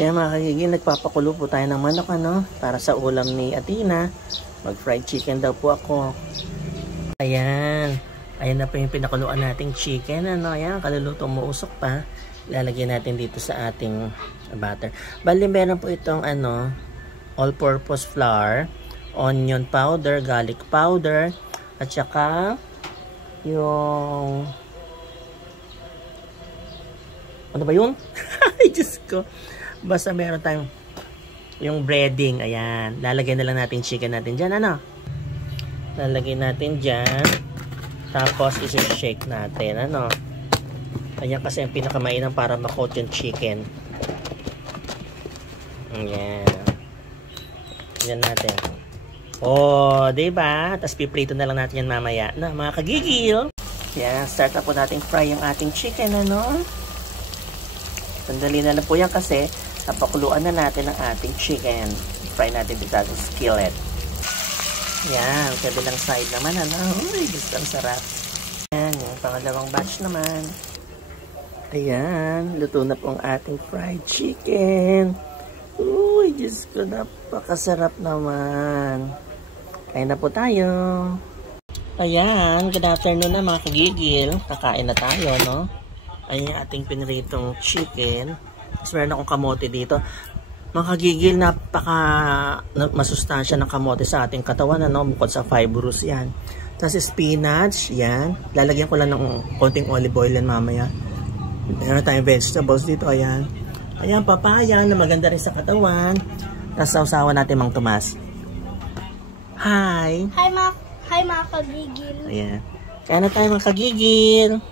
Kaya mga kagigil, nagpapakulo po tayo ng manok, ano, para sa ulam ni Athena. Mag-fried chicken daw po ako. Ayan. Ayan na po yung pinakuluan nating chicken, ano. Ayan, kalulutong muusok pa. Lalagyan natin dito sa ating butter. Bali, meron po itong, ano, all-purpose flour, onion powder, garlic powder, at saka yung... Ano ba yun? Ay, Diyos ko. Basta meron tayong yung breading. Ayan. Lalagyan na lang natin chicken natin dyan. Ano? Lalagyan natin dyan. Tapos, isi-shake natin. Ano? Ayan kasi ang pinakamainam para makot yung chicken. Ayan. Ayan natin. Oh, diba? Tapos, piprito na lang natin yan mamaya. Na, mga kagigil. Ayan. Start na po natin fry yung ating chicken. Ano? Sandali na lang po yan kasi napakuluan na natin ang ating chicken. Fry natin dito sa skillet. Yan, kabilang side naman, ano? Uy, gusto ang sarap. Yan, yung pangalawang batch naman. Ayan, luto na po ang ating fried chicken. Uy, Diyos ko, napakasarap naman. Kain na po tayo. Ayan, good afternoon na mga kagigil. Kakain na tayo, no? Ayan yung ating piniritong chicken. Tapos meron akong kamote dito. Mga kagigil, masustansya ng kamote sa ating katawan, ano? Bukod sa fibrous yan. Tapos spinach, yan. Lalagyan ko lang ng konting olive oil yan mamaya. Meron tayong vegetables dito, ayan. Ayan, papaya na maganda rin sa katawan. Tapos sausawan natin Mang Tomas. Hi! Hi mga kagigil. Ayan. Kaya na tayo mga kagigil.